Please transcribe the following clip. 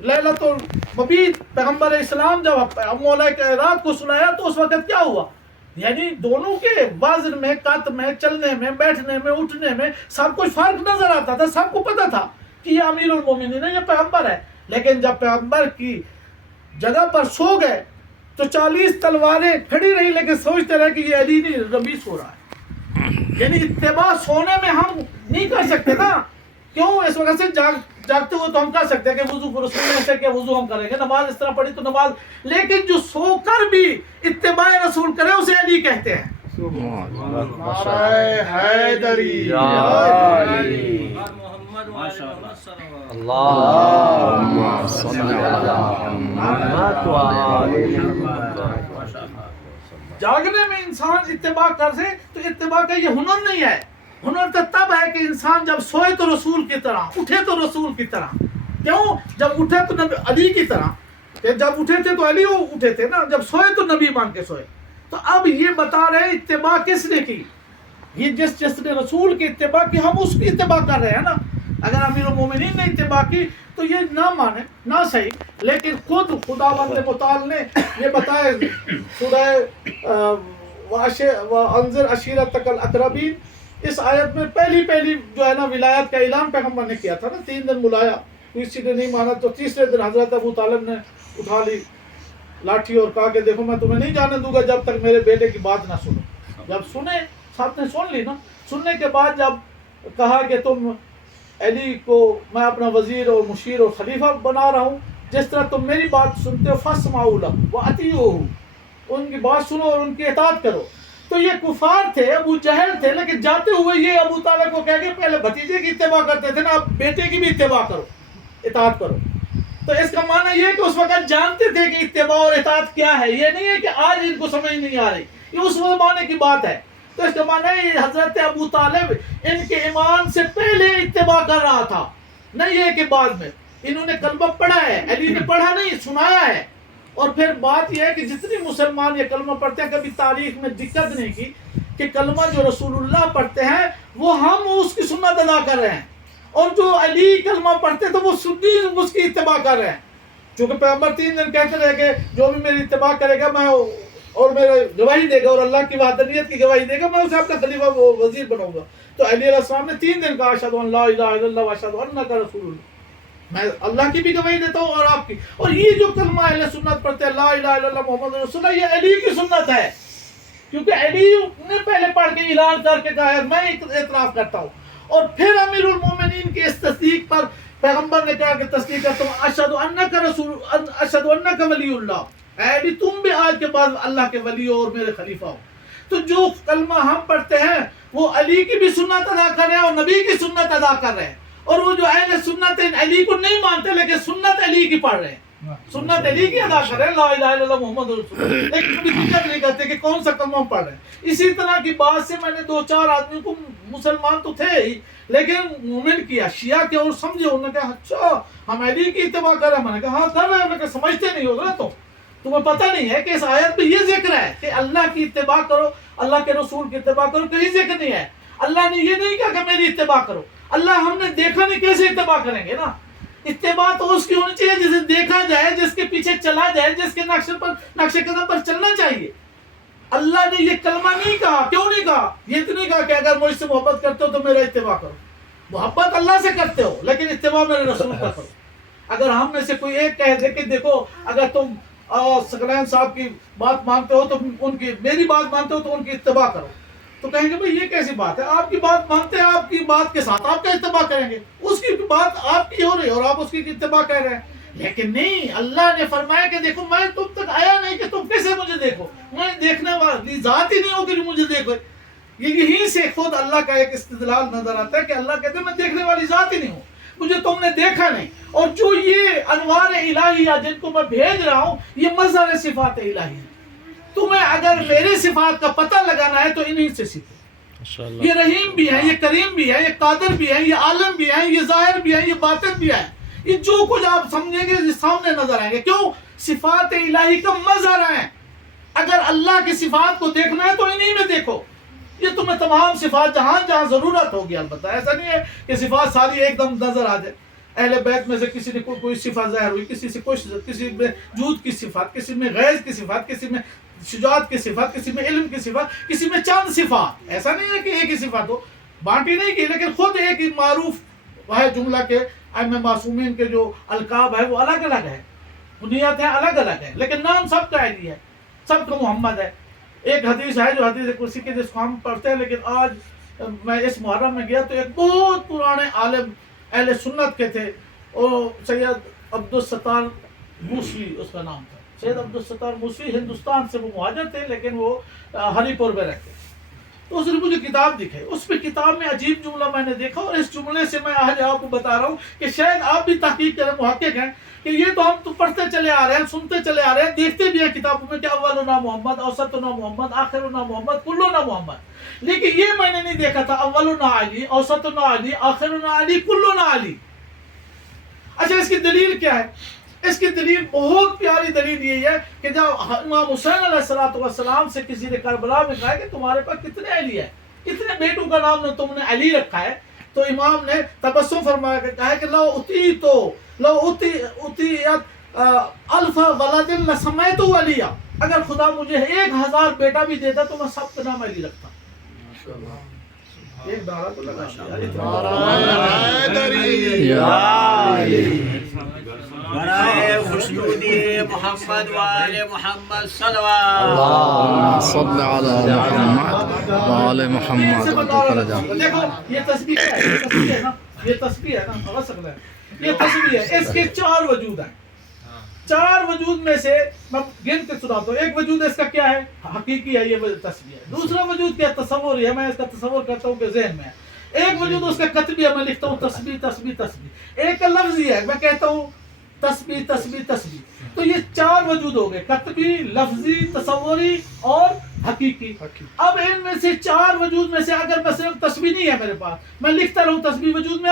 لیلۃ المبیت پیغمبر اسلام جب مولا کے رات کو سنایا تو اس وقت کیا ہوا؟ یعنی دونوں کے وزن میں، قد میں، چلنے میں، بیٹھنے میں، اٹھنے میں سب کچھ فرق نظر آتا تھا، سب کو پتا تھا کہ یہ امیر المومنین ہے، یہ پیغمبر ہے. لیکن جب پیغمبر کی جگہ پر سو گئے تو 40 تلواریں کھڑی رہی، لیکن سوچتے رہے کہ یہ علی نہیں، ربی سو رہا ہے. یعنی اتباع سونے میں ہم نہیں کر سکتے نا. کیوں؟ اس وجہ سے جاگتے ہوئے تو ہم کر سکتے ہیں کہ وضو کرو، سننے سے کہ وضو ہم کریں گے، نماز اس طرح پڑھی تو نماز. لیکن جو سو کر بھی اتباع رسول کرے اسے علی کہتے ہیں. نعرہ حیدری اللهم صل على محمد وعلى جاگنے میں انسان اتباع کر سے تو اتباع کا یہ ہنر نہیں ہے. ہنر تو تب ہے کہ انسان جب سوئے تو رسول کی طرح، اٹھے تو رسول کی طرح. کیوں؟ جب اٹھے تو نبی علی کی طرح، کہ جب اٹھے تھے تو علی اٹھے تھے نا، جب سوئے تو نبی مان کے سوئے. تو اب یہ بتا رہے اتباع کس نے کی؟ یہ جس نے رسول کی اتباع کی ہم اس کی اتباع کر رہے ہیں نا. اگر امیر المومنین نے اتباع کی تو یہ نہ مانے، نہ صحیح. لیکن خود خداوند متعال نے یہ بتایا سورہ وانذر عشیرتک الاقربین، اس آیت میں پہلی جو ہے نا ولایت کا اعلان پیغمبر نے کیا تھا نا. 3 دن بلایا، کسی نے نہیں مانا تو تیسرے دن حضرت ابو طالب نے اٹھا لی لاٹھی اور کہا کہ دیکھو میں تمہیں نہیں جانے دوں گا جب تک میرے بیٹے کی بات نہ سنو. جب سنے، سب نے سن لی نا. سننے کے بعد جب کہا کہ تم علی کو میں اپنا وزیر اور مشیر اور خلیفہ بنا رہا ہوں، جس طرح تم میری بات سنتے ہو فاسمعوا لہ واطیعوہ، ان کی بات سنو اور ان کی اطاعت کرو. تو یہ کفار تھے، ابو جہل تھے، لیکن جاتے ہوئے یہ ابو طالب کو کہہ کے پہلے بھتیجے کی اتباع کرتے تھے نا، اب بیٹے کی بھی اتباع کرو، اطاعت کرو. تو اس کا معنی یہ ہے کہ اس وقت جانتے تھے کہ اتباع اور اطاعت کیا ہے. یہ نہیں ہے کہ آج ان کو سمجھ نہیں آ رہی، یہ اس زمانے کی بات ہے. تو اس کا معنی ہے حضرت ابو طالب ان کے ایمان سے پہلے اتباع کر رہا تھا، نہیں ہے کہ بعد میں. انہوں نے کلمہ پڑھا ہے، علی نے پڑھا نہیں، سنایا ہے. اور پھر بات یہ ہے کہ جتنی مسلمان یہ کلمہ پڑھتے ہیں، کبھی تاریخ میں دقت نہیں کی کہ کلمہ جو رسول اللہ پڑھتے ہیں وہ ہم اس کی سنت ادا کر رہے ہیں، اور جو علی کلمہ پڑھتے تو وہ سنی اس کی اتباع کر رہے ہیں. چونکہ پیغمبر 3 دن کہتے رہے کہ جو بھی میری اتباع کرے گا میں اور میرا گواہی دے گا اور اللہ کی وحدانیت کی گواہی دے گا، میں اسے اپنا خلیفہ وزیر بناؤں گا. تو علی علیہ السلام نے 3 دن کہا اشہد ان لا الہ الا اللہ واشہد انک رسول اللہ، میں اللہ کی بھی گواہی دیتا ہوں اور آپ کی. اور یہ جو کلمہ اہل سنت پڑھتے ہیں لا الہ الا اللہ محمد رسول اللہ، یہ علی کی سنت ہے، کیونکہ علی نے پہلے پڑھ کے اعلان کر کے کہا ہے میں اعتراف کرتا ہوں. اور پھر امیر المومنین کی اس تصدیق پر پیغمبر نے کہا کہ تصدیق کرتا ہوں اشہد انک رسول، اشہد انک ولی اللہ، اے علی تم بھی آج کے بعد اللہ کے ولی ہو اور میرے خلیفہ ہو. تو جو کلمہ ہم پڑھتے ہیں وہ علی کی بھی سنت ادا کر رہے ہیں اور نبی کی سنت ادا کر رہے ہیں. اور وہ جو اہل سنت علی کو نہیں مانتے لیکن سنت علی کی پڑھ رہے ہیں، سنت علی کی ادا کر رہے ہیں، لا الہ الا اللہ محمد رسول اللہ، لیکن کبھی دقت نہیں کرتے کہ کون سا کلمہ پڑھ رہے ہیں. اسی طرح کی بات سے میں نے 2-4 آدمی کو، مسلمان تو تھے ہی لیکن مومن کیا، شیعہ کے، اور سمجھے. انہوں نے کہا اچھا ہم علی کی اتباع کر رہے ہیں. میں نے کہا ہاں کر رہے ہیں. انہوں نے کہا سمجھتے نہیں ہو نا، تو تمہیں پتہ نہیں ہے کہ اس آیت میں یہ ذکر ہے کہ اللہ کی اتباع کرو، اللہ کے رسول کی اتباع کرو، کہیں ذکر نہیں ہے. اللہ نے یہ نہیں کہا کہ میری اتباع کرو. اللہ ہم نے دیکھا نہیں، کیسے اتباع کریں گے نا. اتباع تو اس کی ہونی چاہیے جسے دیکھا جائے، جس کے پیچھے چلا جائے، جس کے نقش قدم پر چلنا چاہیے. اللہ نے یہ کلمہ نہیں کہا. کیوں نہیں کہا؟ یہ تو نہیں کہا کہ اگر مجھ سے محبت کرتے ہو تو میرا اتباع کرو. محبت اللہ سے کرتے ہو لیکن اتباع میرے رسول کا کرو. اگر ہم میں سے کوئی ایک کہہ دے کہ دیکھو اگر تم ثقلین صاحب کی بات مانتے ہو تو ان کی، میری بات مانتے ہو تو ان کی اتباع کرو، تو کہیں گے بھئی یہ کیسی بات ہے، آپ کی بات مانتے ہیں، آپ کی بات کے ساتھ آپ کا اتباع کریں گے. اس کی بات آپ کی ہو رہی ہے اور آپ اس کی اتباع کہہ رہے ہیں. لیکن نہیں، اللہ نے فرمایا کہ دیکھو میں تم تک آیا نہیں کہ تم کیسے مجھے دیکھو، میں دیکھنے والی ذات ہی نہیں ہو کہ مجھے دیکھو. یہیں سے خود اللہ کا ایک استدلال نظر آتا ہے کہ اللہ کہتے ہیں میں دیکھنے والی ذات ہی نہیں ہوں، مجھے تم نے دیکھا نہیں. اور جو یہ انوار الہیہ جن کو میں بھیج رہا ہوں یہ مظہر صفات الہی ہے. تمہیں اگر میرے صفات کا پتہ لگانا ہے تو انہی سے سیکھو. یہ رحیم بھی ہے، یہ کریم بھی ہے، یہ قادر بھی ہے، یہ عالم بھی ہے، یہ ظاہر بھی ہے، یہ باطن بھی ہے. یہ جو کچھ آپ سمجھیں گے یہ سامنے نظر آئیں گے. کیوں؟ صفات الہی کا مظہر ہے. اگر اللہ کی صفات کو دیکھنا ہے تو انہی میں دیکھو. یہ تمہیں تمام صفات جہاں جہاں ضرورت ہوگی، البتہ ایسا نہیں ہے کہ صفات ساری ایک دم نظر آ جائے، اہل بیت میں سے کسی نے کوئی صفت ظاہر ہوئی، کسی سے کوئی، کسی میں جود کی صفات، کسی میں غیظ کی صفات، کسی میں شجاعت کی صفات، کسی میں علم کی صفات، کسی میں چند صفات. ایسا نہیں ہے کہ ایک ہی صفات ہو، بانٹی نہیں کی، لیکن خود ایک ہی معروف ہے جملہ کے ائمہ معصومین کے جو القاب ہے وہ الگ الگ ہے، بنیاد ہیں الگ الگ ہیں، لیکن نام سب کا علی ہے، سب کا محمد ہے. ایک حدیث ہے جو حدیث کرسی کے جس کو ہم پڑھتے ہیں، لیکن آج میں اس محرم میں گیا تو ایک بہت پرانے عالم اہل سنت کے تھے، وہ سید عبدالستار موسوی اس کا نام تھا. سید عبدالستار موسوی ہندوستان سے وہ مہاجر تھے، لیکن وہ ہری پور میں رہتے. تو اس نے مجھے کتاب دکھائی، اس پہ کتاب میں عجیب جملہ میں نے دیکھا، اور اس جملے سے میں آج آپ کو بتا رہا ہوں کہ شاید آپ بھی تحقیق کریں، محقق ہیں، کہ یہ تو ہم تو پڑھتے چلے آ رہے ہیں، سنتے چلے آ رہے ہیں، دیکھتے بھی ہیں کتابوں میں کہ اولنا محمد، اوسطنا محمد، آخرنا محمد، کلنا محمد. لیکن یہ میں نے نہیں دیکھا تھا اولنا علی، اوسطنا علی، آخرنا علی، کلنا علی. اچھا اس کی دلیل کیا ہے؟ اس کی دلیل بہت پیاری دلیل یہی ہے کہ جب امام حسین علیہ السلام سے کسی نے کربلا میں کہا کہ تمہارے پاس کتنے علی ہے، کتنے بیٹوں کا نام تم نے علی رکھا ہے، تو امام نے تبسم فرمایا کہ کہا کہ لو اتیت الف ولد لسمیت علی، اگر خدا مجھے 1000 بیٹا بھی دیتا تو میں سب کا نام علی رکھتا. ایک نعرہ تو لگا برائے خشنودی محمد وآل محمد صلوات. اللهم صل على محمد وآل محمد. دیکھو یہ تسبیح ہے، یہ تسبیح ہے نا، یہ تسبیح ہے نا، سمجھ سکتے ہیں، یہ تسبیح ہے. اس کے 4 وجود ہیں. 4 وجود میں سے میں گن کے سناتا ہوں. ایک وجود اس کا کیا ہے؟ حقیقی ہے، یہ تسبیح ہے. دوسرا وجود کیا؟ تصور ہے، میں اس کا تصور کرتا ہوں کہ ذہن میں ہے. ایک وجود اس کا کتبی ہے، میں لکھتا ہوں تسبیح تسبیح تسبیح. ایک کا لفظی ہے، میں کہتا ہوں تسبیح تسبیح تسبیح. تو یہ 4 وجود ہو گئے، کتبی، لفظی، تصوری اور حقیقی. اب ان میں سے 4 وجود میں سے اگر میں صرف تسبیح نہیں ہے میرے پاس، میں لکھتا رہوں تسبیح وجود میں